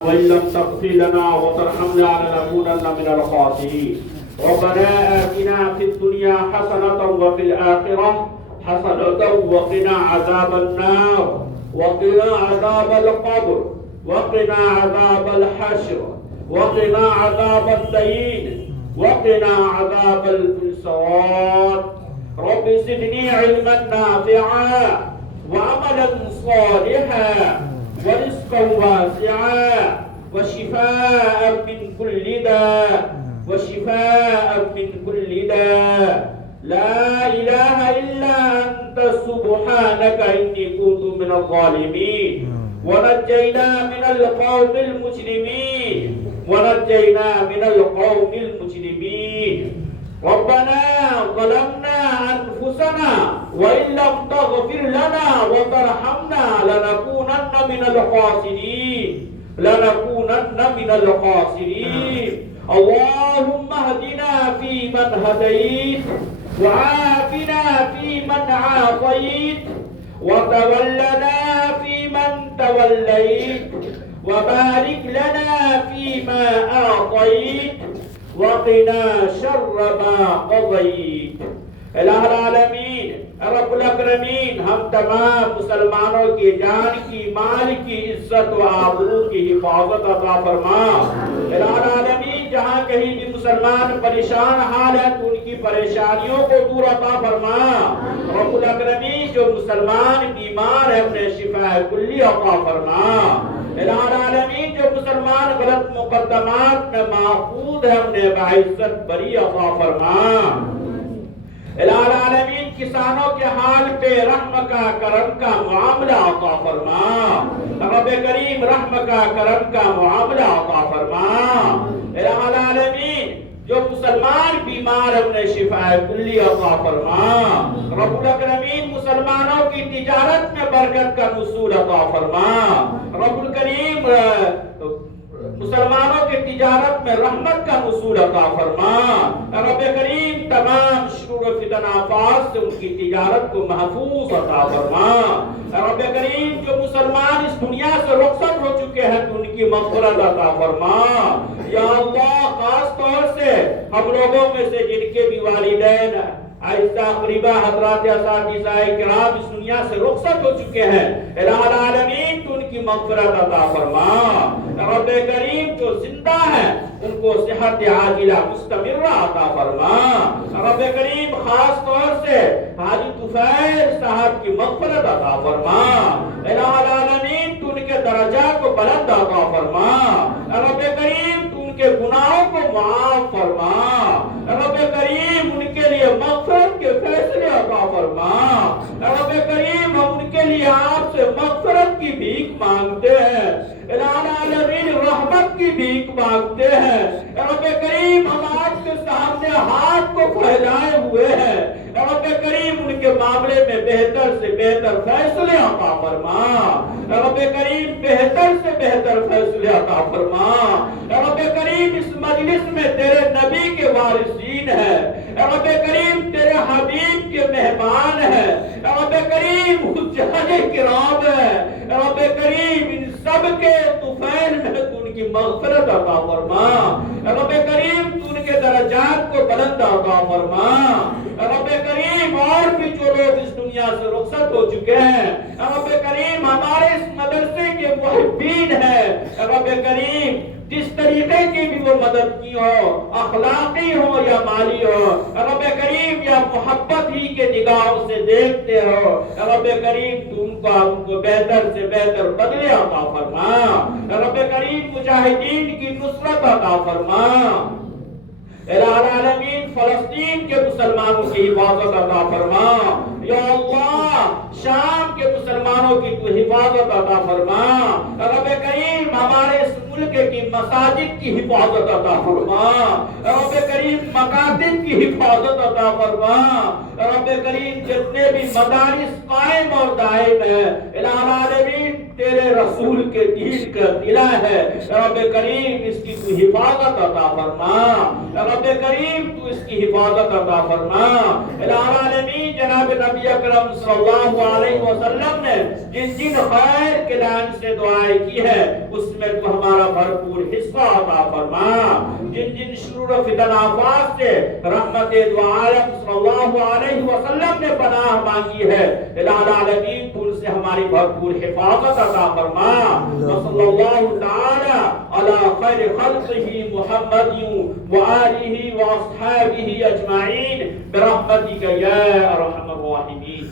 وإن لم تغفر لنا وترحمنا لنكونن من الخاسرين. ربنا آتنا في الدنيا حسنة وفي الآخرة حسنة وقنا عذاب النار وقنا عذاب القبر وقنا عذاب الحشر وقنا عذاب الدين وقنا عذاب الفساد. رب زدني علما نافعا وعملا صالحا ورزقا واسعا وشفاء من كل داء وشفاء من كل داء. لا إله إلا أنت سبحانك إني كنت من الظالمين. ونجينا من القوم المجرمين ونجينا من القوم المجرمين. ربنا ظلمنا أنفسنا وإن لم تغفر لنا وترحمنا لنكونن من الخاسرين من الخاسرين. اللهم اهدنا فيمن هديت وعافنا فيمن عافيت وتولنا فيمن توليت وبارك لنا فيما أعطيت وقنا شر ما قضيت. الہ العالمین رب الاکرمین ہم تمام مسلمانوں کی جان کی مال کی عزت و آبرو کی حفاظت عطا فرما. الہ العالمین جہاں کہیں بھی مسلمان پریشان حال ہے تو ان کی پریشانیوں کو دور عطا فرما. رب الاکرمین جو مسلمان بیمار ہے انہیں شفاء کلی عطا فرما. الہ العالمین جو مسلمان غلط مقدمات میں محفوظ ہے انہیں بعزت بری عطا فرما. الہ العالمین کسانوں کے حال پہ رحم کا کرم کا معاملہ عطا فرما. رب کریم رحم کا کرم کا معاملہ عطا فرما. الہ العالمین جو مسلمان بیمار ہے انہیں شفاء کلی عطا فرما. رب الاکرمین مسلمانوں کی تجارت میں برکت کا نزول عطا فرما. رب الکریم مسلمانوں کی تجارت میں رحمت کا نزول عطا فرما. رب کریم تمام شرور و فتن آفات سے ان کی تجارت کو محفوظ عطا فرما. رب کریم جو مسلمان اس دنیا سے رخصت ہو چکے ہیں تو ان کی مغفرت عطا فرما. یا اللہ خاص طور سے ہم لوگوں میں سے جن کے بھی والدین آئستہ قریبہ حضرات اساتذہ کرام اس دنیا سے رخصت ہو چکے ہیں الہ العالمین تو ان کی مغفرت عطا فرما. رب کریم جو زندہ ہے ان کو صحت عاجلہ مستمرہ عطا فرما. رب کریم خاص طور سے حاجی طفیل صاحب کی مغفرت عطا فرما. الہ العالمین تو ان کے درجات کو بلند عطا فرما. رب کریم تو ان کے گناہوں کو معاف فرما. رب کریم ان کے لیے مغفرت کے فیصلے عطا فرما. رب کریم ہم ان کے لیے آپ سے مغفرت کی بھیک مانگتے ہیں. الہ العالمین رحمت کی بھیک مانگتے ہیں. رب کریم ہم آپ کے سامنے ہاتھ کو پھیلائے ہوئے ہیں. رب کریم ان کے معاملے میں بہتر سے بہتر فیصلے عطا فرما. رب کریم بہتر سے بہتر فیصلے عطا فرما. رب کریم اس مجلس میں تیرے نبی کے وارثین ہیں. رب کریم تیرے حبیب کے مہمان ہیں. رب کریم حجاج کرام ہیں. رب کریم ان سب کے طفیل میں تو ان کی مغفرت عطا فرما. رب کریم تو ان کے درجات کو بلند عطا فرما. رب کریم اور بھی جو لوگ اس دنیا سے رخصت ہو چکے ہیں رب کریم ہمارے اس مدرسے کے محبین ہیں. رب کریم جس طریقے کی بھی وہ مدد کی ہو اخلاقی ہو یا مالی ہو رب کریم یا محبت ہی کے نگاہوں سے دیکھتے ہو رب کریم تم کو بہتر سے بہتر بدلے عطا فرما. رب کریم مجاہدین کی نصرت عطا فرما. الہ العالمین فلسطین کے مسلمانوں کی حفاظت عطا فرما. یا اللہ شام کے مسلمانوں کی تو حفاظت عطا فرما. رب کریم ہمارے اس ملک کی مساجد کی حفاظت عطا فرما. رب کریم مکاتب کی حفاظت عطا فرما. رب کریم جتنے بھی مدارس قائم اور دائم ہیں الہ العالمین تیرے رسول کے دین کا قلعہ ہے، رب کریم اس کی تو حفاظت عطا فرما، رب کریم تو اس کی حفاظت عطا فرما۔ الہ العالمین جناب نبی اکرم صلی اللہ علیہ وسلم نے جن جن خیر کے لائن سے دعائیں کی ہے اس میں تو ہمارا بھرپور حصہ عطا فرما، جن جن شرور و فتن آفات سے رحمت دو عالم صلی اللہ علیہ وسلم نے پناہ مانگی ہے، الہ العالمین تو ان سے ہماری بھرپور حفاظت عطا فرما۔ وصلی اللہ تعالی علی خیر خلقہ محمد وآلہ واصحابہ اجمعین برحمتک یا ارحم الراحمین۔